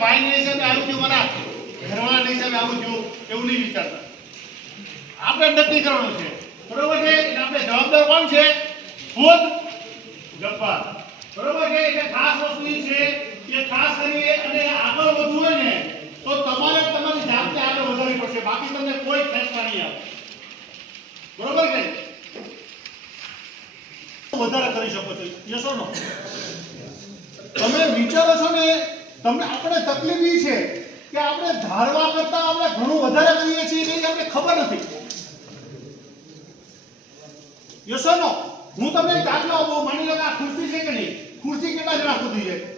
ભાઈના હિસાબે આવું થયું, મારા ઘરવાળાના હિસાબે આવું થયું, એવું નહીં વિચારતા. આપણે નક્કી કરવાનું છે, બરોબર છે? એટલે આપણે જવાબદાર કોણ છે? ખુદ ગબ્બર, બરોબર છે? એટલે ખાસ વસ્તુ એ છે કે ખાસ કરી અને આગળ વધવું હોય ને તો તમારે તમારી જાતને આગળ વધારવી પડશે, બાકી તમને કોઈ ખેંચવા નહીં આવે, બરોબર છે? વધારે કરી શકો છો, યસ ઓર નો? તમે વિચારો છો ને, તમને આપણે તકલીફ એ છે કે આપણે ધારવા કરતા આપણે ઘણું વધારે કરીએ છીએ, એ આપણે ખબર નથી, યસ ઓર નો? હું તમને એક દાખલો આપું, માની લો કે આ ખુરશી છે કે નહીં, ખુરશી કેટલા જણા કૂદી જાય?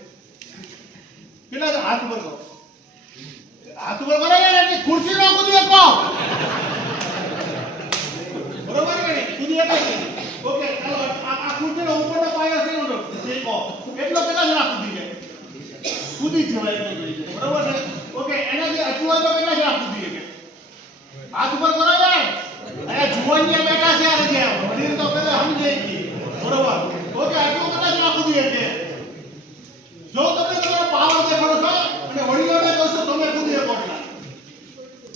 કેટલા જણા? હાથ ઉપર કરો, હાથ ઉપર કરો એટલે ખુરશી નો કૂદી શકો, બરોબર કે નહીં? કૂદી શકો. ઓકે, ચાલો આ ખુરશીનો ઉપરનો પાયો છે ને દેખો, એટલો કેટલા જણા કૂદી જાય? કૂદી જવાય નહીં, બરોબર છે? ઓકે, એનાથી અચૂવા તો કેટલા જણા કૂદી શકે? હાથ ઉપર કરો ને. અરે જુવાનિયા બેઠા છે, અરે જે વડીલ તો પેલા સમજે કે, બરોબર? ઓકે, આટલું કેટલા જણા કૂદી શકે? જો તમે તમારો પાવર દેખાડો છો અને વડીલોને કહો છો તમે કૂદી શકો એટલા,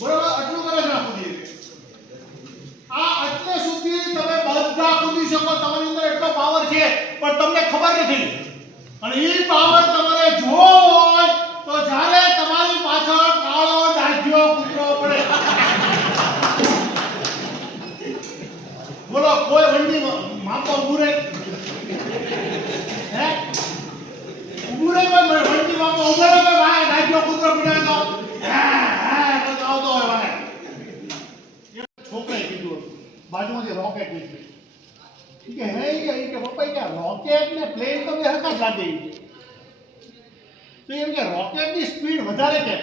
બરોબર? આટલું કેટલા જણા કૂદી શકે? આ એટલે સુધી તમે બધા કૂદી શકો, તમારી અંદર એટલો પાવર છે પણ તમને ખબર નથી. અને એ પાવર તમારે જોવો હોય તો જ્યારે તમારી પાછળ કાળો ડાઢિયો કૂતરો પડે, બોલો કોઈ વંડી માપવા ઉભું રહે? હે ઉભું રહે? વંડી માપવા ઉભો રહે? ભાઈ ડાઢિયો કૂતરો પડ્યો તો આવતો હોય ભાઈ. છોકરાએ કીધું બાજુમાંથી રોકેટ નીકળી કે હે કે પપ્પા કે રોકેટ ને પ્લેન તો બે હરખા જ લાગે, તો એમ કે રોકેટની સ્પીડ વધારે કેમ?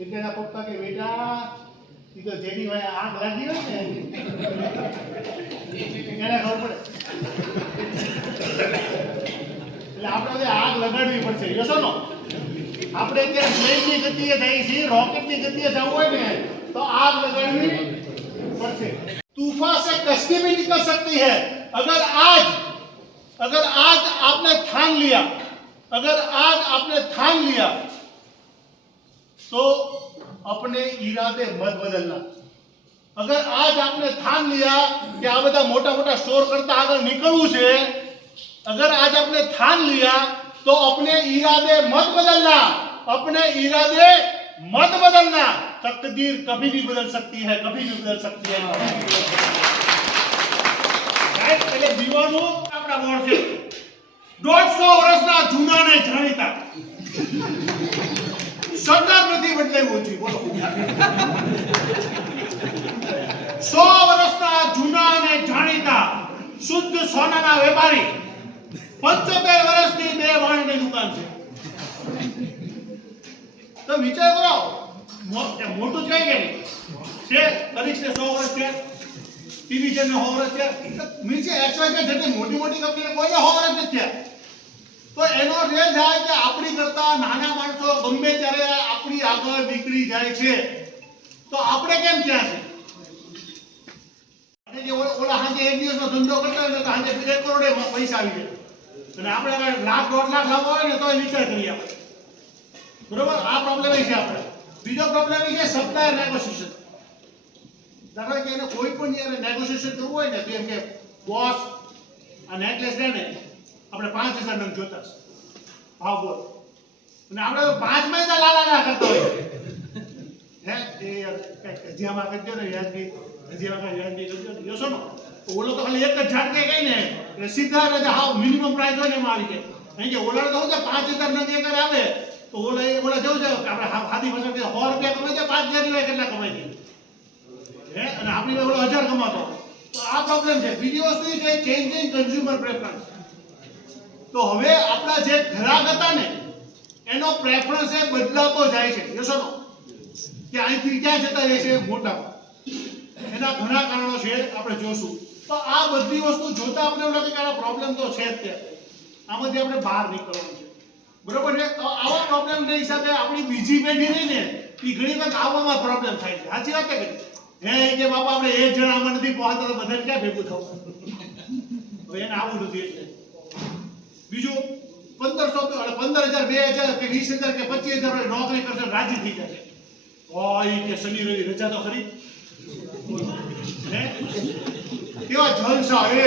એટલે એના પપ્પા કે બેટા એ તો જેની ભાઈ આગ લાગી હોય ને એને ખબર પડે, એટલે આપણે આગ લગાડવી પડશે, યસ ઓર નો? આપણે અત્યારે પ્લેનની ગતિએ જઈએ છીએ, રોકેટની ગતિએ જવું હોય ને તો આગ લગાડવી पड़से। तूफान से कश्ती भी निकल सकती है अगर आज आपने ठान लिया तो अपने इरादे मत बदलना। अगर आज आपने ठान लिया कि आ बधा मोटा मोटा स्टोर करता आगे निकलવું છે, अगर आज आपने ठान लिया तो अपने इरादे मत बदलना। तकदीर कभी भी बदल सकती है, राइट? એટલે દીવાનો આપણા મોર છે 150 વર્ષના જૂનાને જાણીતા સરદાર નથી બદલાયું છે, બોલો 100 વર્ષના જૂનાને જાણીતા શુદ્ધ સોનાના વેપારી 75 વર્ષની બે વાણની દુકાન છે। તો વિચાર કરો મોટું છે કે નહીં છે? કનિષ્ઠ 100 વર્ષ છે, ટીવીજન 100 વર્ષ છે, મીન્સ એક્સવાય જેટલી મોટી મોટી કંપની કોઈને 100 વર્ષ નથી થયા। તો એનો અર્થ એ થાય કે આપણી કરતા નાના માણસો ગમે ત્યારે આપણી આગળ નીકળી જાય છે, તો આપણે કેમ ત્યાં છે? જે ઓલા હાજે એક દિવસનો ધંધો કરતા હોય તો હાજે 1 કરોડ પૈસા આવી જાય, અને આપણે લાખ 1.5 લાખ લાવવા હોય ને તો વિચાર કરીએ આપણે, બરોબર? આ પ્રોબ્લેમ છે આપણે। બીજો પ્રોબ્લેમ એ છે સપ્લાયર નેગોશિએશન। દાખલા કે એને કોઈ પણ યાર નેગોશિએશન કરવું હોય ને તો એમ કે બોસ આ નેકલેસ છે ને આપણે 5000 નંગ જોતા છે, ભાવ બોલ, અને આપણે તો 5 મહિના લાલા કરતા હોય હે એ હજીમાં કરી દો ને યાદની કરી દો યોસો નો ઓલો તો ખાલી એક જ ઝાટકે કઈ ને એટલે સીધા એટલે હાવ મિનિમમ પ્રાઇસ હોય ને એમાં આવી જાય। અહીં કે ઓલા તો 5000 નંગ એકર આવે તો ઓલા જવું છે કે આપણે ખાધી ફસલ કે 100 રૂપિયા કમાઈ જાય 5000 રૂપિયા કેટલા કમાઈ જાય હે, અને આપણી ઓલો 1000 કમાતો, તો આ પ્રોબ્લેમ છે। બીજી વસ્તુ છે ચેન્જિંગ કન્ઝ્યુમર પ્રેફરન્સ। તો હવે આપણા જે ગ્રાહક હતા ને એનો પ્રેફરન્સ એ બદલાતો જાય છે, યસ ઓર નો? કે અહીંથી ક્યાં જતા રહે છે મોટામાં, એના ઘણા કારણો છે, આપણે જોશું। તો આ બધી વસ્તુ જોતા આપણે એવું લાગે કે આ પ્રોબ્લેમ તો છે જ તે, આમાંથી આપણે બહાર નીકળવાનું છે, બરોબર છે? તો આવા પ્રોબ્લેમના હિસાબે આપણી બીજી પેઢી રહી ને એ ઘણી વખત આવવામાં પ્રોબ્લેમ થાય છે, સાચી વાત કે? હે કે બાપા આપણે એક જણ આમાં નથી પહોંચતા તો બધાને ક્યાં ભેગું થવું, હવે એને આવું નથી એટલે। બીજું 1500 અને 15000 2000 કે 20000 કે 25000 નોકરી કરશે રાજી થઈ જશે. ઓય કે શનિ રવિ રજા તો ખરી હે કેવા જલસા હે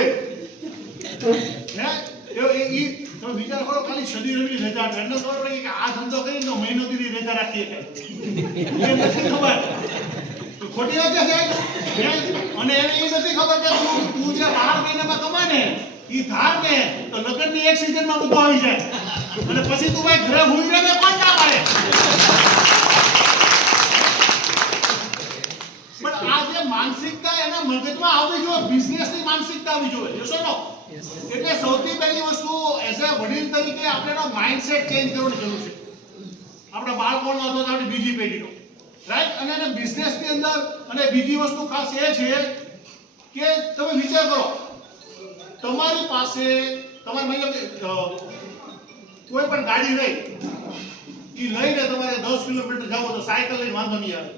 ઈ તમે વિચાર કરો ખાલી શનિ રવિ રજા એટલે ખબર પડે કે આ ધંધો કરીને તો મહિનો દીધી રજા રાખીએ કાંઈ એમ નથી ખબર ખોટી વાત છે અને એને એ નથી ખબર કે તું જે 12 મહિનામાં કમાને ઈ ધાર ને તો લગ્નની એક સીઝનમાં બધું આવી જાય અને પછી તું ભાઈ ઘરે હુઈ રહે ને કોણ ના પાડે પણ આ જે માનસિકતા એના મગજમાં આવવી જોઈએ બિઝનેસની માનસિકતા આવવી જોઈએ યસ ઓર નો એટલે સૌથી પહેલી વસ્તુ એઝ અ વડીલ તરીકે આપણેનો માઇન્ડસેટ ચેન્જ કરવાની જરૂર છે આપણા બાળકોનો હતો તો આપણી બીજી પેઢીનો રાઈટ અને એને બિઝનેસની અંદર અને બીજી વસ્તુ ખાસ એ છે કે તમે વિચાર કરો તમારી પાસે તમારે મતલબ કોઈ પણ ગાડી રહી એ લઈને તમારે 10 કિલોમીટર જવું તો સાયકલ લઈને વાંધો નહીં આવે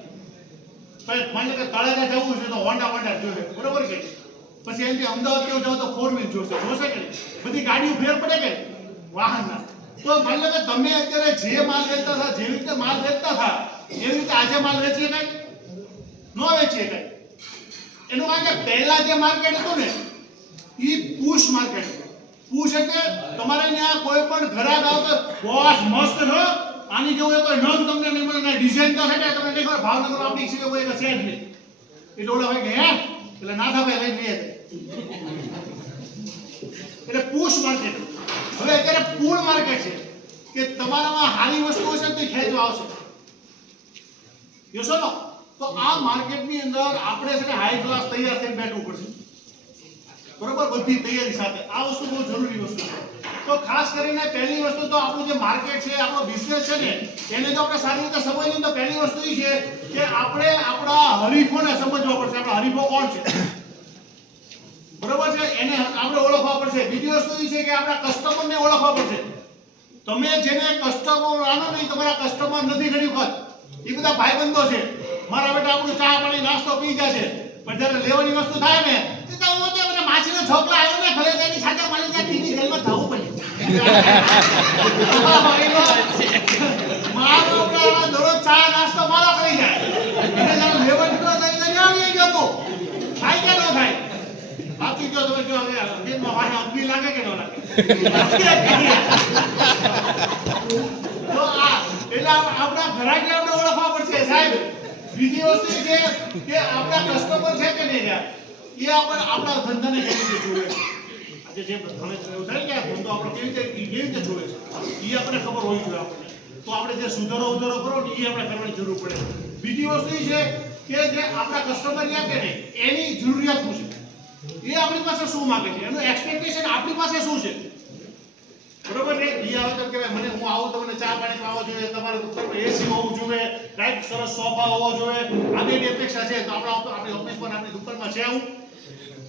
પણ માની કે તળાજા જવું છે તો હોન્ડા જોઈએ બરોબર છે પછી એમથી અમદાવાદ કેવું જાવ તો 4 વ્હીલ જોશે કે બધી ગાડીઓ ફેર પડે કે વાહનના તો માની કે તમે અત્યારે જે માલ વેચતા હતા જેવી રીતે માલ વેચતા હતા એવી રીતે આજે માલ વેચીએ કાંઈ ન વેચીએ કાંઈ એનું કારણ કે પહેલા જે માર્કેટ હતું ને ઈ પુશ માર્કેટ પુશ એટલે તમારે ત્યાં કોઈ પણ ગ્રાહક આવતો બોસ મસ્ત છો આની જેવું કોઈ નોંધ તમને નહીં મળે ને ડિઝાઇન તો છે કે તમને નહીં ખબર ભાવનગર આપણી સિવાય કોઈ એક સેટ નહીં એટલે ઓલા ભાઈ કે હે એટલે ના થાય લઈને લઈએ એટલે પુશ માર્કેટ હવે અત્યારે પુલ માર્કેટ છે કે તમારામાં હારી વસ્તુ હશે તો ખેંચવા આવશે યસ ઓર નો તો આ માર્કેટની અંદર આપણે છે ને હાઈ ક્લાસ તૈયાર થઈને બેઠવું પડશે બરોબર બધી તૈયારી સાથે આ વસ્તુ બહુ જરૂરી વસ્તુ છે તો ખાસ કરીને પહેલી વસ્તુ તો આપણું જે માર્કેટ છે આપણો બિઝનેસ છે ને એને જો આપણે સારી રીતે સમજીએ તો પહેલી વસ્તુ એ છે કે આપણે આપણા હરીફોને સમજવા પડશે આપણા હરીફો કોણ છે બરોબર છે એને આપણે ઓળખવા પડશે બીજી વસ્તુ એ છે કે આપણા કસ્ટમરને ઓળખવા પડશે તમે જેને કસ્ટમર આનો નહીં તમારા કસ્ટમર નથી ઘણી વખત એ બધા ભાઈબંધો છે મારા બેટા આપણું ચા પાણી નાસ્તો પી જશે પણ જ્યારે લેવાની વસ્તુ થાય ને તો હું તો મને માછીનો છોકરા આવ્યો ને ભલે તેની સાથે મળી જાય ટીવી જેલમાં થવું પડે મારો આપણા દરરોજ ચા નાસ્તો મારો કરી જાય એટલે જ્યારે લેવા નીકળો તો એને આવી ગયો તો થાય કે ન થાય બાકી જો તમે જો ખેતમાં વાહે અગ્નિ લાગે કે ન લાગે તો આ એટલે આપણા ઘરાકને આપણે ઓળખવા પડશે સાહેબ બીજી વસ્તુ છે કે આપણા કસ્ટમર છે કે નહીં યાર એ આપણા ધંધાને કેવી રીતે જોવે આજે જે તમે એવું થાય કે આ ધંધો આપણો કેવી રીતે જોવે છે એ આપણે ખબર હોવી જોઈએ આપણને તો આપણે જે સુધારો કરો ને એ આપણે કરવાની જરૂર પડે બીજી વસ્તુ એ છે કે જે આપણા કસ્ટમર છે કે નહીં એની જરૂરિયાત શું છે એ આપણી પાસે શું માંગે છે એનું એક્સપેક્ટેશન આપણી પાસે શું છે બરોબર છે ઈ આવે તો કહેવાય મને હું આવું તમને ચા પાણી પાવો જોઈએ તમારે ઉપર એસી હોવું જોઈએ રાઈટ સરસ સોફા હોવો જોઈએ આવી અપેક્ષા છે તો આપણી ઓફિસ પર આપણી દુકાનમાં છે આવું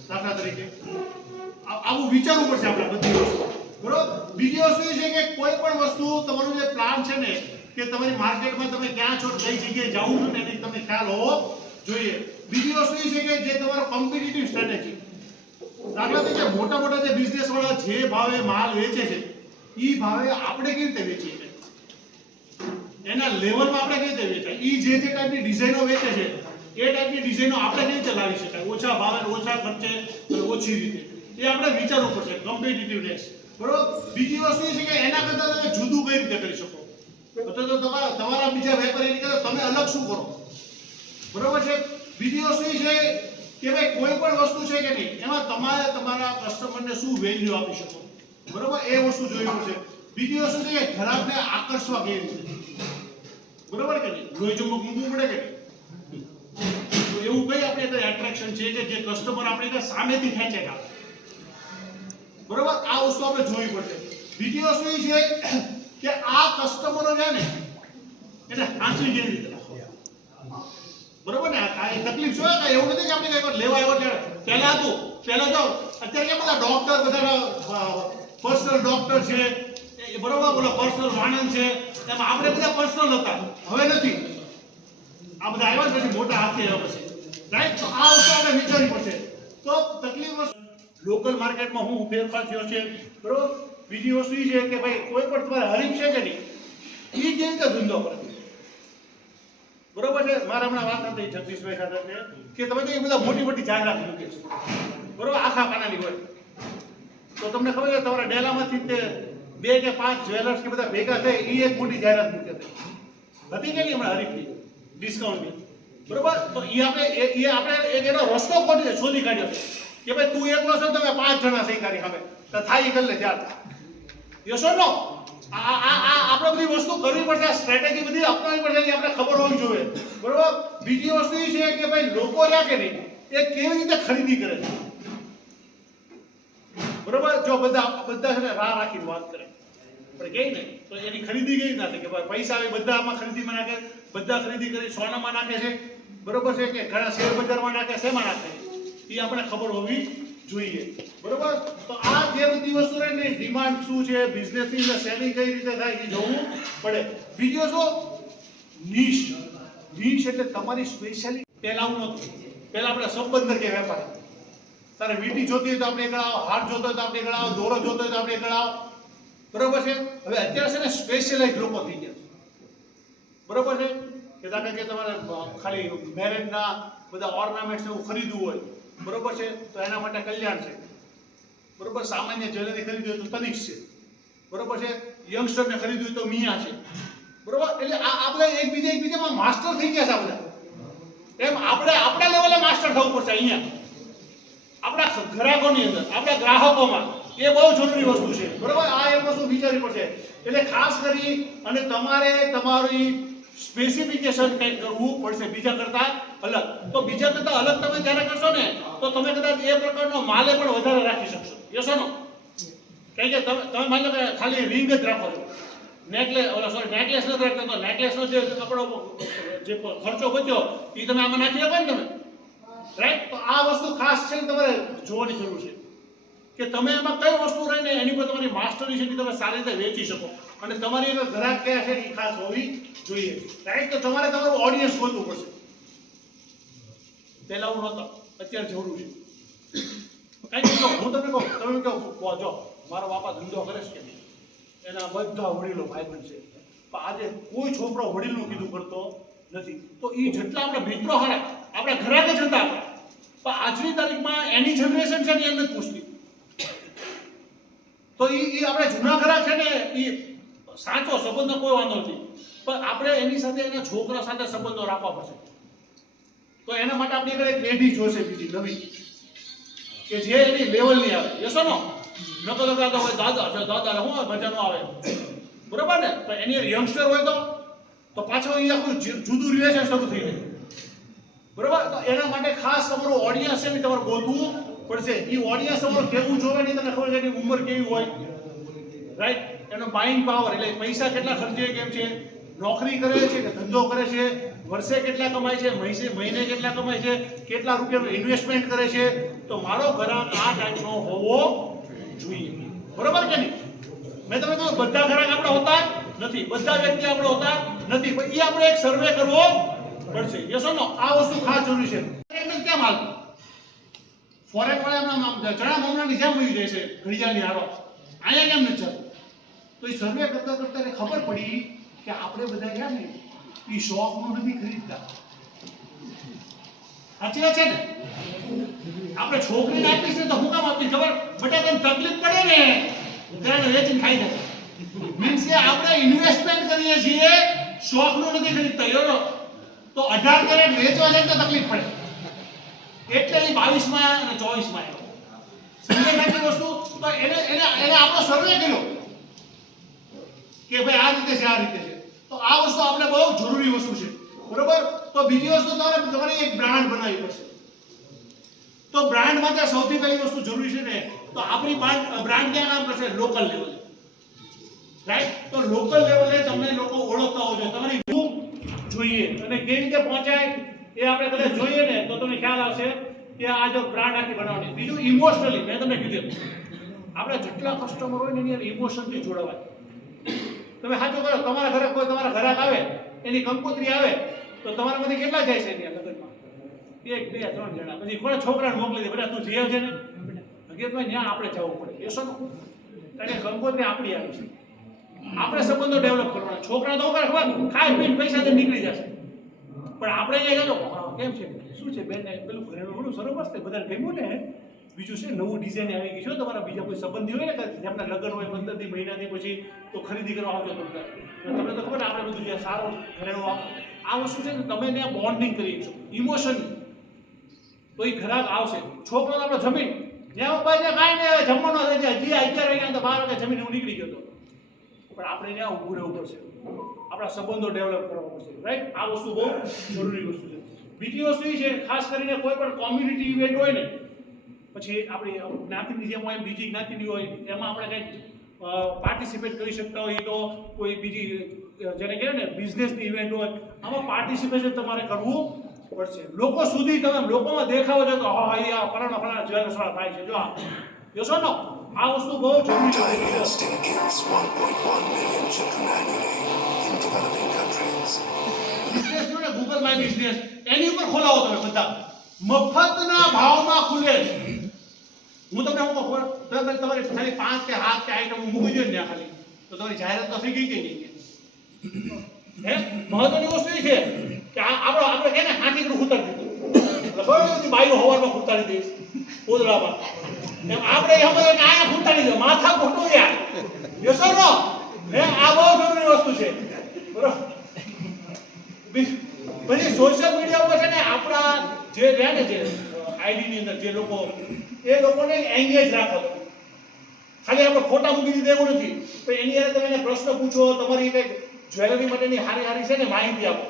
દાખલા તરીકે આવું વિચારવું પડશે આપણે બધી વસ્તુ બરોબર બીજી વસ્તુ એ છે કે કોઈ પણ વસ્તુ તમારું જે પ્લાન છે ને કે તમારી માર્કેટમાં તમે ક્યાં છો કઈ જગ્યાએ જવું છે ને એની તમને ખ્યાલ હોવો જોઈએ બીજી વસ્તુ એ છે કે જે તમારો કોમ્પિટિટિવ સ્ટ્રેટેજી દાખલા તરીકે મોટા જે બિઝનેસ વાળા જે ભાવે માલ વેચે છે ઈ ભાવે આપણે કેવી રીતે વેચીએ છીએ એના લેવલમાં આપણે કેવી રીતે વેચાય ઈ જે ટાઈપની ડિઝાઇનો વેચે છે એ ટાઈપની ડિઝાઇનો આપણે કેવી રીતે લાવી શકાય ઓછા ભાવે ઓછા ખર્ચે અને ઓછી રીતે એ આપણે વિચારવું પડશે કોમ્પિટિટિવનેસ બરોબર બીજી વસ્તુ એ છે કે એના કરતાં તમે જુદું કઈ રીતે કરી શકો અથવા તો તમારા બીજા વેપારીની કરતાં તમે અલગ શું કરો બરોબર છે બીજી વસ્તુ એ છે કે ભાઈ કોઈ પણ વસ્તુ છે કે નહીં એમાં તમારે તમારા કસ્ટમરને શું વેલ્યુ આપી શકો બરોબર એ વસ્તુ જોઈ છે બીજી વસ્તુ છે કે ગ્રાહકને આકર્ષવા કેવી રીતે બરોબર કે નહીં લોહી ચુંબક મૂકવું પડે કે નહીં તો એવું કઈ આપણે તો એટ્રેક્શન છે કે જે કસ્ટમર આપણે સામેથી ખેંચે કે બરોબર આ વસ્તુ આપણે જોવી પડશે બીજી વસ્તુ એ છે કે આ કસ્ટમરો છે ને એને હાંસવી કેવી રીતે રાખો બરોબર ને આ તકલીફ શું કે એવું નથી કે આપણે કઈ લેવા આવ્યો ત્યારે પહેલા જો અત્યારે કે બધા ડોક્ટર બધા પર્સનલ ડોક્ટર છે બરોબર બોલો પર્સનલ વાણંદ છે એમાં આપણે બધા પર્સનલ હતા હવે નથી આ બધા આવ્યા પછી મોટા હાથે આવ્યા પછી રાઈટ તો આ વસ્તુ આપણે વિચારવી પડશે તો તકલીફ લોકલ માર્કેટમાં હું ફેરફાર થયો છે બરોબર બીજી વસ્તુ એ છે કે ભાઈ કોઈ પણ તમારે હરીફ છે કે નહીં, એ કેવી રીતે ધંધો કરે, બરોબર છે. મારા હમણાં વાત હતી જગદીશભાઈ સાથે કે તમે તો એ બધા મોટી મોટી જાહેરાત મૂકે છે, બરોબર, આખા પાનાની હોય. તો તમને ખબર છે તમારા ડેલામાંથી તે 2 કે 5 જ્વેલર્સ કે બધા ભેગા થાય એ એક મોટી જાહેરાત મૂકે છે, હતી કે નહીં હમણાં હરીફની ડિસ્કાઉન્ટની, બરોબર. તો એ આપણે એક એનો રસ્તો શોધી કાઢ્યો છે કે ભાઈ તું એકલો છો, તમે 5 જણા સહી કરી સામે તો થાય કરી લે ચાલ. યસ ઓર નો? આપણે બધી વસ્તુ કરવી પડશે, આ સ્ટ્રેટેજી બધી અપનાવવી પડશે, આપણે ખબર હોવી જોઈએ, બરોબર. બીજી વસ્તુ એ છે કે ભાઈ લોકો રહ્યા કે નહીં એ કેવી રીતે ખરીદી કરે છે, બરોબર. જો બધા છે ને રાહ રાખીને વાત કરે પણ કઈ નહીં તો એની ખરીદી કેવી ના થાય કે ભાઈ પૈસા આવે બધા આમાં ખરીદીમાં નાખે, બધા ખરીદી કરી સોનામાં નાખે છે, બરોબર છે, કે ઘણા શેર બજારમાં નાખે, શેમાં નાખે એ આપણે ખબર હોવી જોઈએ, બરોબર. તો આ જે બધી વસ્તુ રહે ને ડિમાન્ડ શું છે, બિઝનેસની અંદર સેલિંગ કઈ રીતે થાય એ જોવું પડે. બીજો શું નીશ એટલે તમારી સ્પેશિયાલિટી. પહેલા હું નહોતું, પહેલા આપણે સંબંધ કે વેપાર, તારે વીટી જોતી હોય તો આપણે ગળાવો, હાર જોતો હોય તો આપણે ગળાવો, દોરો જોતો હોય તો આપણે ગળાવો, બરોબર છે. હવે અત્યારે છે ને સ્પેશિયલાઇઝ લોકો થઈ ગયા છે, બરોબર છે, કે દાખલા કે તમારે ખાલી મેરેજના બધા ઓર્નામેન્ટ્સ એવું ખરીદવું હોય, બરોબર છે, તો એના માટે કલ્યાણ છે, બરોબર. સામાન્ય જ્વેલરી ખરીદવી હોય તો તનિષ છે, બરોબર છે. યંગસ્ટરને ખરીદવી હોય તો મિયા છે, બરોબર. એટલે આ બધા એકબીજામાં માસ્ટર થઈ ગયા છે આ બધા. એમ આપણે આપણા લેવલે માસ્ટર થવું પડશે અહીંયા આપણા ગ્રાહકોની અંદર, આપણા ગ્રાહકોમાં. એ બહુ જરૂરી વસ્તુ છે, બરોબર. આ એક વસ્તુ વિચારવી પડશે. એટલે ખાસ કરી અને તમારે તમારી સ્પેસિફિકેશન કંઈક કરવું પડશે બીજા કરતા અલગ. તો બીજા કરતા અલગ તમે જ્યારે કરશો ને તો તમે કદાચ એ પ્રકારનો માલે પણ વધારે રાખી શકશો. યસ ઓર નો? કારણ કે તમે માની લો કે ખાલી રિંગ જ રાખો છો, નેકલેસ નથી રાખતા, તો નેકલેસનો જે આપણો જે ખર્ચો બચ્યો એ તમે આમાં નાખી શકો ને તમે, રાઈટ. તો આ વસ્તુ ખાસ છે ને તમારે જોવાની જરૂર છે કે તમે એમાં કઈ વસ્તુ રહીને એની પર તમારી માસ્ટરી છે કે તમે સારી રીતે વેચી શકો અને તમારી એક ગ્રાહક કયા છે એ ખાસ હોવી જોઈએ, રાઈટ. તો તમારે તમારું ઓડિયન્સ ગોતવું પડશે. પહેલા હું નહોતો, અત્યારે જરૂર છે. કઈ કહો હું તમને કહું, તમે કહો જો મારો બાપા ધંધો કરે છે કે નહીં, એના બધા વડીલો ભાઈબંધ છે, પણ આજે કોઈ છોકરો વડીલનું કીધું કરતો નથી. તો એ જેટલા આપણે મિત્રો હારા આપણે ઘરાક જ હતા આપણે, પણ આજની તારીખમાં એની જનરેશન છે ને એમ નથી પૂછતી. તો એ આપણે જૂના ઘરાક છે ને એ સાચો સંબંધનો કોઈ વાંધો નથી, પણ આપણે એની સાથે એના છોકરા સાથે સંબંધો રાખવા પડશે. તો એના માટે આપણી આગળ એક પેઢી જોશે બીજી નવી કે જે એની લેવલની આવે. યસ ઓર નો? નકલ લગાતો હોય દાદા છે, દાદા હું મજાનો આવે, બરોબર ને. તો એની યંગસ્ટર હોય તો પાછળ એ આખું જુદું રિલેશન શરૂ થઈ જાય, બરોબર. તો એના માટે ખાસ તમારું ઓડિયન્સ છે ને તમારે ગોતવું પડશે. એ ઓડિયન્સ તમારું કેવું જોવે નહીં તમને ખબર છે એની ઉંમર કેવી હોય, રાઈટ. એનો બાઇંગ પાવર એટલે પૈસા કેટલા ખર્ચે કેમ છે, નોકરી કરે છે કે ધંધો કરે છે, વર્ષે કેટલા કમાય છે, મહિને કેટલા કમાય છે, કેટલા રૂપિયાનું ઇન્વેસ્ટમેન્ટ કરે છે. તો મારો ગ્રાહક આ ટાઈપનો હોવો જોઈએ, બરોબર કે નહીં. મેં તમને કહ્યું બધા ગ્રાહક આપણે હોતા નથી, બધા વ્યક્તિ આપણે હોતા નથી, પણ એ આપણે એક સર્વે કરવો પડશે. યસ ઓર નો? આ વસ્તુ ખાસ જરૂરી છે. કેમ હાલ ફોરેન વાળા ચણા મમરાની જેમ વહી જાય છે ઘડિયાળની હારો, અહીંયા કેમ નથી ચાલતું? તો એ સર્વે કરતા કરતા ખબર પડી કે આપણે બધા ગયા ને એ શોખનું નથી ખરીદતા. સાચી વાત છે ને? આપણે છોકરીને આપીશ ને તો હું કામ આપીશ ખબર? બટા તને તકલીફ પડે ને ત્યારે વેચીને ખાઈ જાય. મીન્સ કે આપણે ઇન્વેસ્ટમેન્ટ કરીએ છીએ, શોખનું નથી ખરીદતા. એનો તો 18 કેરેટ વેચવા જાય તો તકલીફ પડે, એટલે એ 22માં અને 24માં આવ્યો. સમજાય વસ્તુ? તો એને આપણો સર્વે કર્યો કે ભાઈ આ રીતે છે, આ રીતે છે. તો આ વસ્તુ આપણે બહુ જરૂરી વસ્તુ છે, બરોબર. તો બીજી વસ્તુ તમારે એક બ્રાન્ડ બનાવવી પડશે. તો બ્રાન્ડ માટે સૌથી પહેલી વસ્તુ જરૂરી છે ને તો આપણી બ્રાન્ડ ક્યાં કામ કરશે? લોકલ લેવલે, રાઈટ. તો લોકલ લેવલે તમને લોકો ઓળખતા હોય છે, તમારી શું જોઈએ અને કેવી રીતે પહોંચાય એ આપણે કદાચ જોઈએ ને તો તમને ખ્યાલ આવશે કે આ જો બ્રાન્ડ આખી બનાવવાની. બીજું ઇમોશનલી, મેં તમને કીધું આપણે જેટલા કસ્ટમર હોય ને એની ઇમોશનથી જોડાવાય. તમે સાચું કરો, તમારા ઘરે કોઈ તમારા ઘરાક આવે, એની કંકોત્રી આવે તો તમારામાંથી કેટલા જાય છે ત્યાં લગ્નમાં? 1, 2, 3 જણા. પછી કોઈ છોકરાને મોકલી દે, બેટા તું જીવ છે ને હકીકતમાં ત્યાં આપણે જવું પડે. એ શું અને કંકોત્રી આપણી આવી છે. આપણે સંબંધો ડેવલપ કરવાના. છોકરા તો ખબર ખાઈ પીને પૈસા નીકળી જશે, પણ આપણે અહીંયા જજો કેમ છે શું છે બેન પેલું ઘરેણું ઘણું સરસ છે, બધાને ગમ્યું ને. બીજું છે નવું ડિઝાઇન આવી ગઈ છે, તમારા બીજા કોઈ સંબંધી હોય ને જેમના લગ્ન હોય 15 મહિનાથી પછી તો ખરીદી કરવા આવજો તમને તો ખબર ને આપણે બધું જે સારું ઘરેણું આ વસ્તુ છે ને તમે ત્યાં બોન્ડિંગ કરી છો ઇમોશન, તો એ ઘરાક આવશે. છોકરો આપણે જમીન ત્યાં ભાઈ કાંઈ નહીં આવે જમવાનો જે 11 વાગ્યા તો 12 વાગે જમીન હું નીકળી ગયો હતો, પણ આપણે ત્યાં ઊભું રહેવું પડશે, આપણા સંબંધો ડેવલપ કરવા પડશે, રાઈટ. આ વસ્તુ બહુ જરૂરી વસ્તુ છે. બીજી વસ્તુ એ છે ખાસ કરીને કોઈ પણ કોમ્યુનિટી ઇવેન્ટ હોય ને, પછી આપણી જ્ઞાતિની જેમ હોય બીજી જ્ઞાતિની હોય એમાં આપણે કંઈક પાર્ટિસિપેટ કરી શકતા હોય, તો કોઈ બીજી જેને કહેવાય ને બિઝનેસની ઇવેન્ટ હોય આમાં પાર્ટિસિપેશન તમારે કરવું પડશે. લોકો સુધી તમે લોકોમાં દેખાવો છો તો હા એ આ ફલાણા જ્વેલર્સ વાળા થાય છે, જો આ જોશો ને આ વસ્તુ બહુ જરૂરી છે. Investing kills 1.1 million children annually in developing countries. Business જો ને ગૂગલ માય બિઝનેસ એની ઉપર ખોલાવો તમે બધા મફતના ભાવમાં ખુલે. હું તમને હું કહું તમારી ખાલી 5 કે 7 કે આઈટમ મૂકી દો ને ખાલી તો તમારી જાહેરાત તો થઈ ગઈ કે નહીં? હે મહત્વની વસ્તુ એ છે કે આપણે કે ને હાથી પર ઉતારી દીધું બરોબર, બાઈઓ હવારમાં ઉતારી દઈશ પોદળામાં એમ આપણે એમ કે આયા ઉતારી દો માથા ખોટું યાર બેસો નો. હે આ બહુ જરૂરી વસ્તુ છે બરોબર. પછી સોશિયલ મીડિયા ઉપર છે ને આપણા જે રહે ને જે આઈડી ની અંદર જે લોકો એ લોકોને એંગેજ રાખો. ખાલી આપણે ફોટા મૂકી દીધા એવું નથી, પણ એની અંદર તમે એને પ્રશ્ન પૂછો, તમારી કંઈક જ્વેલરી માટેની હારી છે ને માહિતી આપો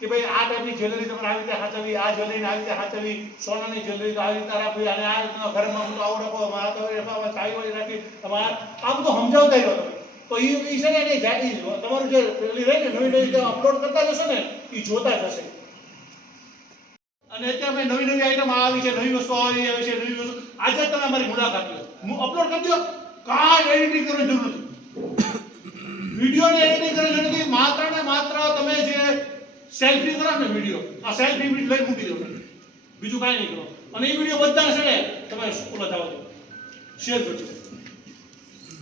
કે ભાઈ આ ટાઈપની જ્વેલરી તમારે આવી રીતે સાચવવી, આ જ્વેલરીને આવી રીતે સાચવવી, સોનાની જ્વેલરી તો આવી રીતે રાખવી, અને આ રીતના ઘરમાં બધું આવું રાખો, આ તો ચાવી વાળી રાખી, તમારે આ બધું સમજાવતા રહ્યો તમે તો એ છે ને તમારું જે પેલી રહી ને નવી અપલોડ કરતા જશો ને એ જોતા જશે. અને અત્યારે નવી આઈટમ આવી છે, નવી વસ્તુ આવી છે, નવી વસ્તુ આજે તમે અમારી મુલાકાત લો, હું અપલોડ કરજો, કાંઈ એડિટિંગ કરવાની જરૂર નથી, વિડીયોની એડિટિંગ કરવાની જરૂર નથી. માત્ર ને માત્ર તમે જે સેલ્ફી કરો ને વિડીયો, આ સેલ્ફી લઈ મૂકી દો, બીજું કાંઈ નહીં કરો. અને એ વિડીયો બધા છે ને તમે સ્કૂલ જાઓ છો શેર કરજો,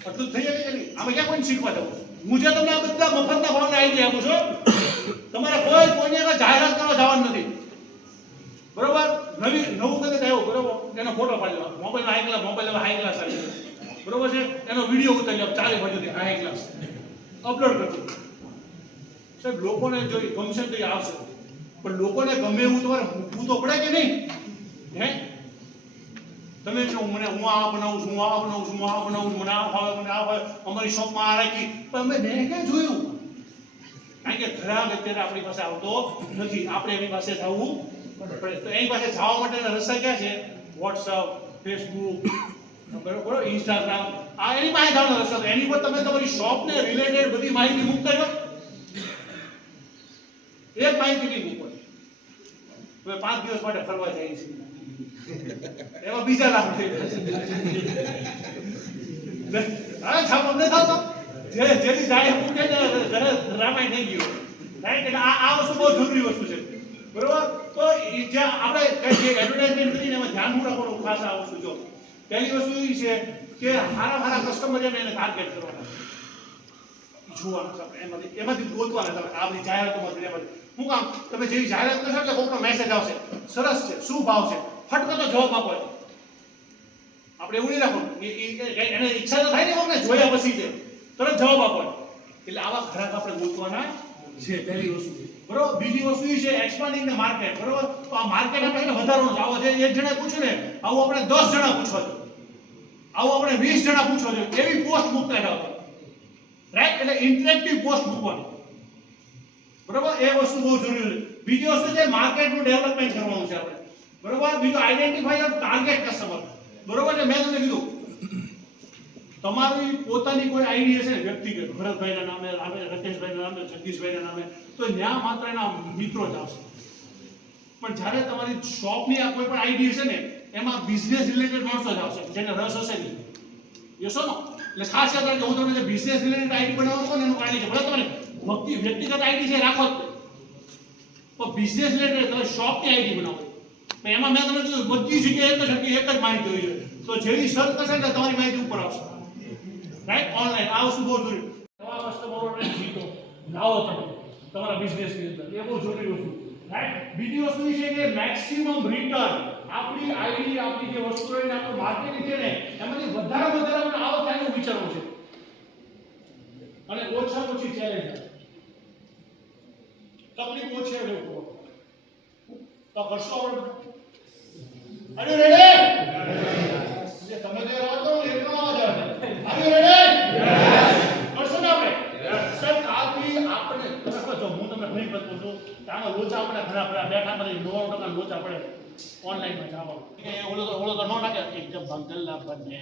આટલું થઈ જાય કે નહીં? આમાં ક્યાં કોઈને શીખવા જવું? હું જે તમને આ બધા મફતના ભાવને આઈડિયા આપું છું, તમારે કોઈને જાહેરાત કરવા જવાનું નથી બરોબર. નવું કદાચ આવ્યો બરોબર, એનો ફોટો પાડી લો, મોબાઈલ હાઈ ક્લાસ આવી બરોબર છે, એનો વિડીયો ઉતારી લો 4 બાજુથી હાઈ ક્લાસ અપલોડ કરજો. સાહેબ લોકોને જો ગમશે તો આવશે, પણ લોકોને ગમે એવું તમારે મૂકવું તો પડે કે નહીં? હે તમે જો હું આ બનાવું છું, મને આ ભાવે, અમારી શોપમાં આ રાખી, પણ મેં ક્યાં જોયું? કારણ કે ઘરાક અત્યારે આપણી પાસે આવતો નથી, આપણે એની પાસે જવું પડે. તો એની પાસે જવા માટેના રસ્તા ક્યાં છે? વોટ્સઅપ, ફેસબુક, બરોબર, ઇન્સ્ટાગ્રામ, આ એની પાસે જવાનો રસ્તા. એની પર તમે તમારી શોપને રિલેટેડ બધી માહિતી મૂકતા રહો. એક માહિતી નહીં મૂકવાની. હવે 5 દિવસ માટે ફરવા જાય છે એમાં બીજા લાભ થઈ જાય. હા છાપ અમને થતો જેથી જાય મૂકે ને રામાયણ થઈ ગયું, રાઈટ. એટલે આ વસ્તુ બહુ જરૂરી વસ્તુ છે બરોબર. તો જ્યાં આપણે જે એડવર્ટાઇઝમેન્ટ કરીને એમાં ધ્યાન રાખવાનું ખાસ આ વસ્તુ. જો પહેલી વસ્તુ એ છે કે સારા કસ્ટમર છે એને ટાર્ગેટ કરવાના, જોવાના, એમાંથી ગોતવાના. તમે આપણી જાહેરાતોમાંથી એમાંથી શું કામ તમે જેવી જાહેરાત કરશો એટલે કોઈનો મેસેજ આવશે, સરસ છે, શું ભાવ છે, ફટકો તો જવાબ આપો. આપણે એવું નહીં રાખો, એને ઈચ્છા તો થાય ને કોઈને જોયા પછી છે તરત જવાબ આપો. એટલે આવા ગ્રાહક આપણે ગોતવાના છે, પહેલી વસ્તુ બરોબર. બીજી વસ્તુ એ છે એક્સપાન્ડિંગ ધ માર્કેટ બરોબર. તો આ માર્કેટ આપણે વધારવાનું છે. આવો જે એક જણા પૂછ્યું ને આવું આપણે 10 જણા પૂછવા જોઈએ, આવું આપણે 20 જણા પૂછવા જોઈએ, એવી પોસ્ટ મૂકતા જાવ, રાઈટ. એટલે ઇન્ટરેક્ટિવ પોસ્ટ મૂકવાની બરોબર. એ વસ્તુ બહુ જરૂરી છે. બીજી વસ્તુ છે માર્કેટનું ડેવલપમેન્ટ કરવાનું છે આપણે બરોબર. બીજું આઈડેન્ટિફાઈ યોર ટાર્ગેટ કસ્ટમર બરોબર છે. મેં તમને કીધું તમારી પોતાની કોઈ આઈડિયા છે ને વ્યક્તિગત, ભરતભાઈના નામે, રકેશભાઈના નામે, જગદીશભાઈના નામે, તો ત્યાં માત્ર એના મિત્રો જ આવશે. પણ જ્યારે તમારી શોપની આ કોઈ પણ આઈડિયા છે ને એમાં બિઝનેસ રિલેટેડ માણસો જ આવશે જેને રસ હશે નહીં. યસો નો એટલે ખાસ યાદ રાખજો, હું તમને જે બિઝનેસ રિલેટેડ આઈડી બનાવવાનું કહું ને એનું કારણ છે ભલે તમે વ્યક્તિગત આઈડી છે રાખો પણ બિઝનેસ રિલેટેડ તમે શોપની આઈડી બનાવો. એમાં મેં તમને કીધું બધી જગ્યાએ એક જ માહિતી હોય છે, તો જેવી સર્ચ કરશે ને તમારી માહિતી ઉપર આવશે રાઈટ ઓનલાઈન આ વસ્તુ બહુ જરૂરી નવા કસ્ટમરોને જીતો લાવો તમે તમારા બિઝનેસની અંદર એ બહુ જરૂરી વસ્તુ રાઈટ બીજી વસ્તુ એ છે કે મેક્સિમમ રિટર્ન આપણી આઈડી આપણી જે વસ્તુ હોય ને આપણું માર્કેટિંગ છે ને એમાંથી વધારે આપણે આવક થાય એવું વિચારવું છે અને ઓછામાં ઓછી ચેલેન્જ તકલીફ ઓછી આવે એવું તો કરશો આપણે રેડી તમે જે રાહ તો એટલો અવાજ આવે રેડી કરશો ને આપણે સર કાલથી આપણે તમે જો હું તમને ઘણી વખત કહું છું કે આમાં લોચા આપણે ઘણા બેઠા પછી 9% લોચા પડે ઓનલાઈનમાં જવાનું કે ઓલો તો નો નાખે એકદમ બંગલા બને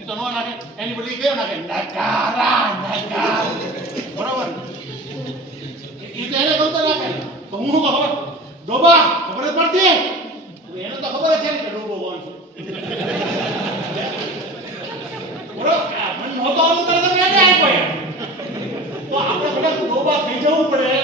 એ તો નો નાખે એની બધી કેમ નાખે નકારા બરાબર એ તો એને ગમતો નાખે તો હું ખબર ડોબા ખબર જ પડતી એને તો ખબર જ છે કે ડોબો કોણ છે બરાબર મને નહોતો આવું કરે તો એને આપ્યો તો આપણે બધા ડોબા થઈ જવું પડે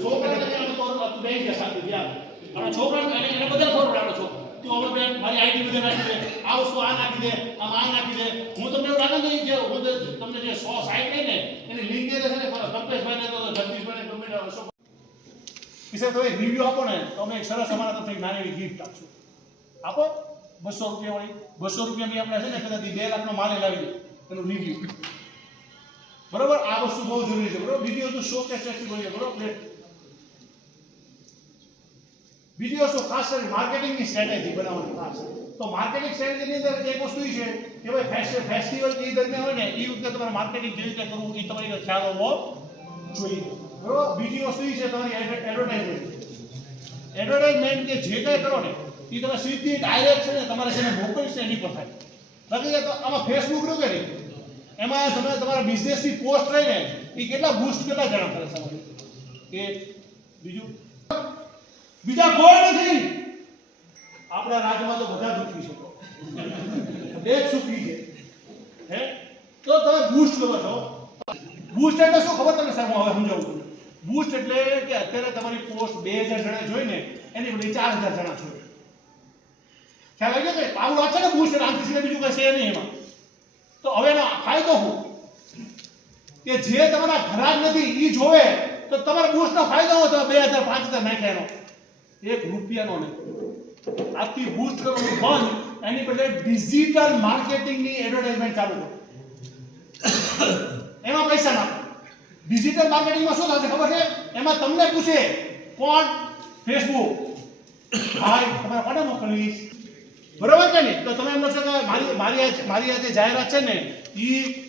છોકરાને એને તો બે ગયા સાચું ગયા અને છોકરાને એને બધા ખબર પડે છો તું હવે બેન મારી આઈડી બધે નાખી દે આ વસ્તુ આ નાખી દે આમ આ નાખી દે હું તમને એવું લાગે ને જે હું તમને જે 100 સાઈટ લઈને એની લિંક દે છે ને કલ્પેશભાઈને તો જગદીશભાઈને ગમે અશોક વિશે તો રિવ્યુ આપો ને તો અમે એક સરસ અમારા તરફથી નાની એવી ગિફ્ટ આપશું આપો 200 રૂપિયા વાળી 200 રૂપિયાની આપણે છે ને કદાચ 2 લાખનો માલ લાવી દે એનું રિવ્યુ બરોબર આ વસ્તુ બહુ જરૂરી છે બરોબર બીજી વસ્તુ શો કેસ હોય બરોબર બીજી વસ્તુ ખાસ કરીને માર્કેટિંગની સ્ટ્રેટેજી બનાવવાની ખાસ તો માર્કેટિંગ સ્ટ્રેટેજીની અંદર એક વસ્તુ એ છે કે ભાઈ ફેસ્ટિવલ જે દરમિયાન હોય ને એ વખતે તમારે માર્કેટિંગ કેવી રીતે કરવું એ તમારી ખ્યાલ હોવો જોઈએ બરોબર બીજી વસ્તુ એ છે તમારી એડવર્ટાઇઝમેન્ટ કે જે કંઈ કરો ને એ તમે સીધી ડાયરેક્ટ છે ને તમારે છે ને મોકલી છે એની પર થાય બાકી તો આમાં ફેસબુક રહ્યું કે નહીં એમાં તમે તમારા બિઝનેસની પોસ્ટ રહીને એ કેટલા બૂસ્ટ કેટલા જણા કરે તમારે કે બીજું બીજા કોઈ નથી આપણા રાજ્યમાં તો બધા દુઃખી છે એક સુખી છે હે તો તમે બૂસ્ટ કરો છો બૂસ્ટ એટલે શું ખબર તમને સાહેબ હું હવે સમજાવું છું બૂસ્ટ એટલે કે અત્યારે તમારી પોસ્ટ 2000 જણા જોઈને એની બધી 4000 જણા જોઈ ખ્યાલ આવી ગયો કે આવું વાત છે ને બૂસ્ટ એટલે આંથી સીધે બીજું કઈ છે નહીં એમાં તો હવે એનો ફાયદો શું કે જે તમારા ઘરાક નથી એ જોવે તો તમારા બૂસ્ટનો ફાયદો હોય તો 2000 5000 નાખ્યા એનો એક રૂપિયાનો નહીં આથી બૂસ્ટ કરવાનું બંધ એની બદલે ડિજિટલ માર્કેટિંગની એડવર્ટાઇઝમેન્ટ ચાલુ કરો એમાં પૈસા નાખો ડિજિટલ માર્કેટિંગમાં શું થશે ખબર છે એમાં તમને પૂછે કોણ ફેસબુક ભાઈ તમારે કોને મોકલવીશ બરોબર કે નહીં તો તમે એમ કહો છો કે મારી આ જે જાહેરાત છે ને એ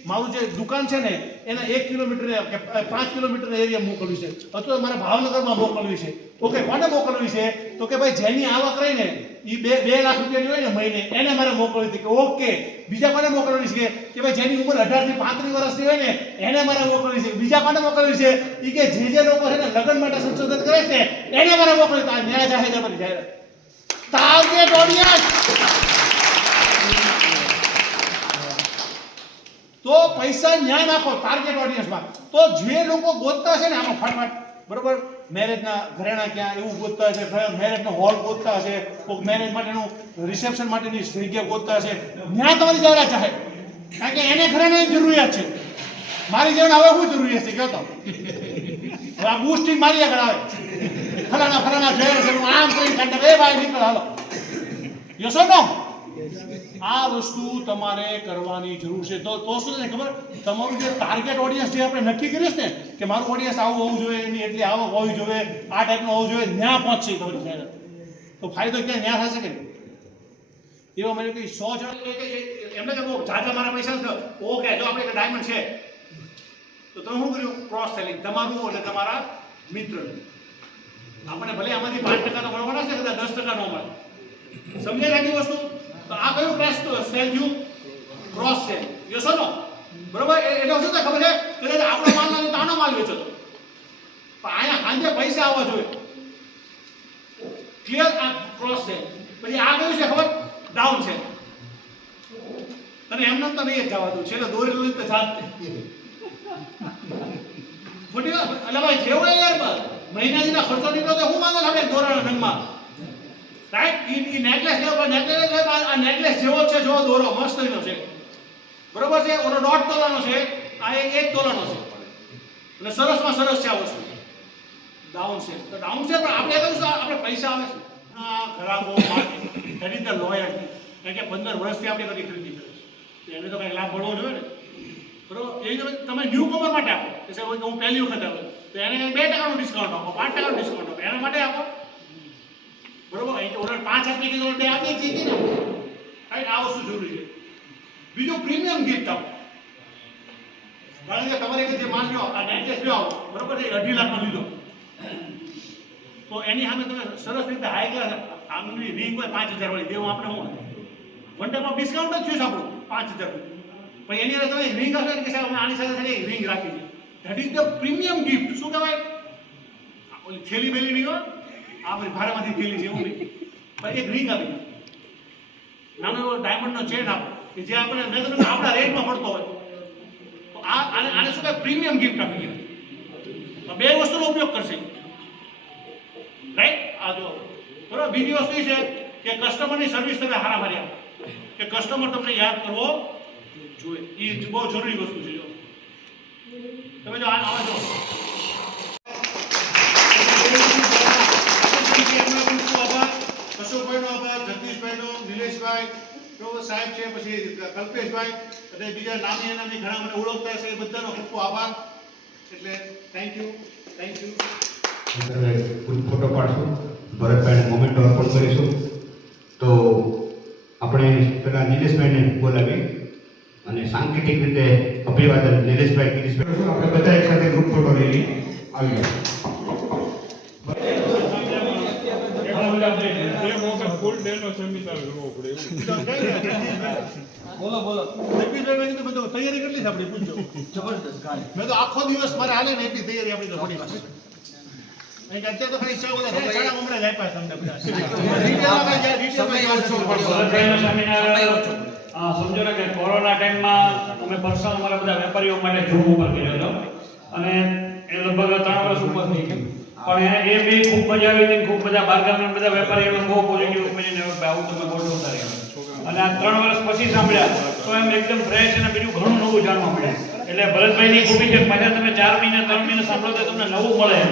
મારું જે દુકાન છે ને એને 1 કિલોમીટર કે 5 કિલોમીટર એરિયા મોકલવી છે અથવા મારે ભાવનગરમાં મોકલવી છે ઓકે કોને મોકલવી છે તો કે ભાઈ જેની આવક રહી ને એ 2 લાખ રૂપિયાની હોય ને મહિને એને મારે મોકલવી છે કે ઓકે બીજા કોને મોકલવી છે કે ભાઈ જેની ઉંમર 18 થી 35 વર્ષની હોય ને એને મારે મોકલવી છે બીજા કોને મોકલવી છે એ કે જે લોકો છે ને લગ્ન માટે સંશોધન કરે છે એને મારે મોકલવી છે આ ન્યાય જાહેરાત ટાર્ગેટ ઓડિયન્સ તો પૈસા ન્યાય નાખો ટાર્ગેટ ઓડિયન્સમાં તો જે લોકો ગોતતા છે ને આમાં ફટાફટ બરોબર મેરેજના ઘરેણા ક્યાં એવું ગોતતા છે મેરેજનો હોલ ગોતતા છે કોઈ મેરેજ માટેનું રિસેપ્શન માટેની જગ્યા ગોતતા છે ત્યાં તમારી જાહેરાત ચાહે કારણ કે એને ઘરેણાની જરૂરિયાત છે મારી જેવને હવે શું જરૂરિયાત છે કહેતો આ બૂસ્ટિંગ મારી આગળ આવે ફલાણા જોયેલ છે આમ કરીને કાઢે એ ભાઈ નીકળ હાલો યસો નો આ વસ્તુ તમારે કરવાની જરૂર છે તો શું છે ખબર તમારું જે ટાર્ગેટ ઓડિયન્સ જે આપણે નક્કી કર્યું છે ને કે મારું ઓડિયન્સ આવું હોવું જોઈએ એની એટલી આવક હોવી જોઈએ આ ટાઈપનું હોવું જોઈએ ત્યાં પહોંચશે તમારી જાહેરાત તો ફાયદો ક્યાં ત્યાં થશે કે એવા મને કંઈ 100 જણ એમને કે જાજા મારા પૈસા ઓકે જો આપણે ડાયમંડ છે તો તમે શું કર્યું ક્રોસ સેલિંગ તમારું અને તમારા મિત્રનું આપણે ભલે આમાંથી 5% તો મળવાના છે કદાચ 10% ન મળે સમજાય રાખી વસ્તુ તો આ કયું ક્રોસ સેલ થયું ક્રોસ સેલ યસો નો બરોબર એટલે શું થાય ખબર છે કે આપણો માલ ના તાનો માલ વેચો તો પણ આયા હાંજે પૈસા આવવા જોઈએ ક્લિયર આ ક્રોસ સેલ પછી આ કયું છે ખબર ડાઉન છે તને એમને તો નહીં જવા દઉં છેલ્લે દોરી દોરી તો જાત ખોટી એટલે ભાઈ જેવો યાર બસ મહિનાજીના ખર્ચો નીકળો તો હું માંગો આપણે દોરાના રંગમાં રાઈટ ઈ નેકલેસ લેવો નેકલેસ આ નેકલેસ જેવો છે જો દોરો મસ્ત એનો છે બરોબર છે, ઓલો 1.5 તોલાનો છે, આ 1 તોલાનો છે, એટલે સરસમાં સરસ છે આ વસ્તુ. ડાઉન છે તો ડાઉન છે, પણ આપણે કહ્યું આપણે પૈસા આવે છે આ ખરાબો ધેટ ઇઝ ધ લોયલ્ટી. કારણ કે 15 વર્ષથી આપણે કદી ખરીદી કરે તો એને તો કંઈ લાભ મળવો જોઈએ ને, બરોબર. એ જો તમે ન્યૂ કમર માટે આપો કે સાહેબ હું પહેલી વખત આવું તો એને 2% ડિસ્કાઉન્ટ આપો, 5% ડિસ્કાઉન્ટ આપો, એના માટે આપો, બરોબર. અહીં ઓર્ડર 5 આપી કે ઓર્ડર 2 આપીએ છીએ ને, આ વસ્તુ જરૂરી છે. બીજું પ્રીમિયમ ગિફ્ટ આપો. કારણ કે તમારે જે માન લો આ નેકલેસ લો આવો, બરોબર છે, 2.5 લાખનો લીધો તો એની સામે તમે સરસ રીતે હાઈ ક્લાસ આમની રિંગ હોય 5,000 વાળી દેવું આપણે હું વન ટાઈમ ઓફ ડિસ્કાઉન્ટ જ થયું આપણું 5,000, પણ એની અંદર તમે રિંગ હશે ને કે સાહેબ અમે આની સાથે સાથે રિંગ રાખી છે, that is the premium gift. શું કહેવાય? ઓલી થેલી બેલી નહીં હોય, આપણી ભાડામાંથી થેલી છે એવું નહીં, પણ એક રિંગ આપી, નાનો એવો ડાયમંડનો ચેન આપો કે જે આપણે મેં તમને આપણા રેટમાં મળતો હોય તો આને શું કહેવાય? પ્રીમિયમ ગિફ્ટ આપી. બે વસ્તુનો ઉપયોગ કરશે, રાઈટ? આ જો બરોબર. બીજી વસ્તુ એ છે કે કસ્ટમરની સર્વિસ તમે હારા મારી આપો, કે કસ્ટમર તમને યાદ કરવો જોઈએ, એ બહુ જરૂરી વસ્તુ છે. જો તમે જો આમાં જો અશોકભાઈનો આભાર, જગદીશભાઈનો, નિલેશભાઈ, બરોબર, સાહેબ છે, પછી કલ્પેશભાઈ અને બીજા નામી એનામી ઘણા મને ઓળખતા છે, એ બધાનો ખૂબ ખૂબ આભાર. એટલે થેન્ક યુ. ફોટો પાડશું, ભરતભાઈને મોમેન્ટો અર્પણ કરીશું. તો આપણે પેલા નિલેશભાઈને બોલાવી અને સાંકેતિક રીતે અભિવાદન નિલેશભાઈ ગિરીશભાઈ આપણે બધા એક સાથે ગ્રુપ ફોટો લઈ આવીએ. બોલો જગદીશભાઈ, મેં કીધું બધું તૈયારી કેટલી છે આપણી? પૂછજો. જબરદસ્ત ગાડી. મેં તો આખો દિવસ મારે હાલે ને એટલી તૈયારી આપણી તો પડી છે. અત્યારે તો ખાલી ચા બધા ચણા મમરા જ આપ્યા તમને બધા. સમજો ને કે કોરોના ટાઈમમાં અમે પર્સનલ અમારા બધા વેપારીઓ માટે ઝૂમ ઉપર કર્યો હતો અને એ લગભગ 3 વર્ષ ઉપર થઈ ગયું, પણ એ બી ખૂબ મજા આવી હતી. ખૂબ બધા બારગામના બધા વેપારીઓ બહુ પોઝિટિવ ઓપિનિયન આવું તમે ગોઠવતા રહ્યા અને આ 3 વર્ષ પછી સાંભળ્યા તો એમ એકદમ ફ્રેશ અને બીજું ઘણું નવું જાણવા મળ્યા. એટલે ભરતભાઈની ખૂબી છે, પાછા તમે 4 મહિના 3 મહિના સાંભળો તો તમને નવું મળે એમ.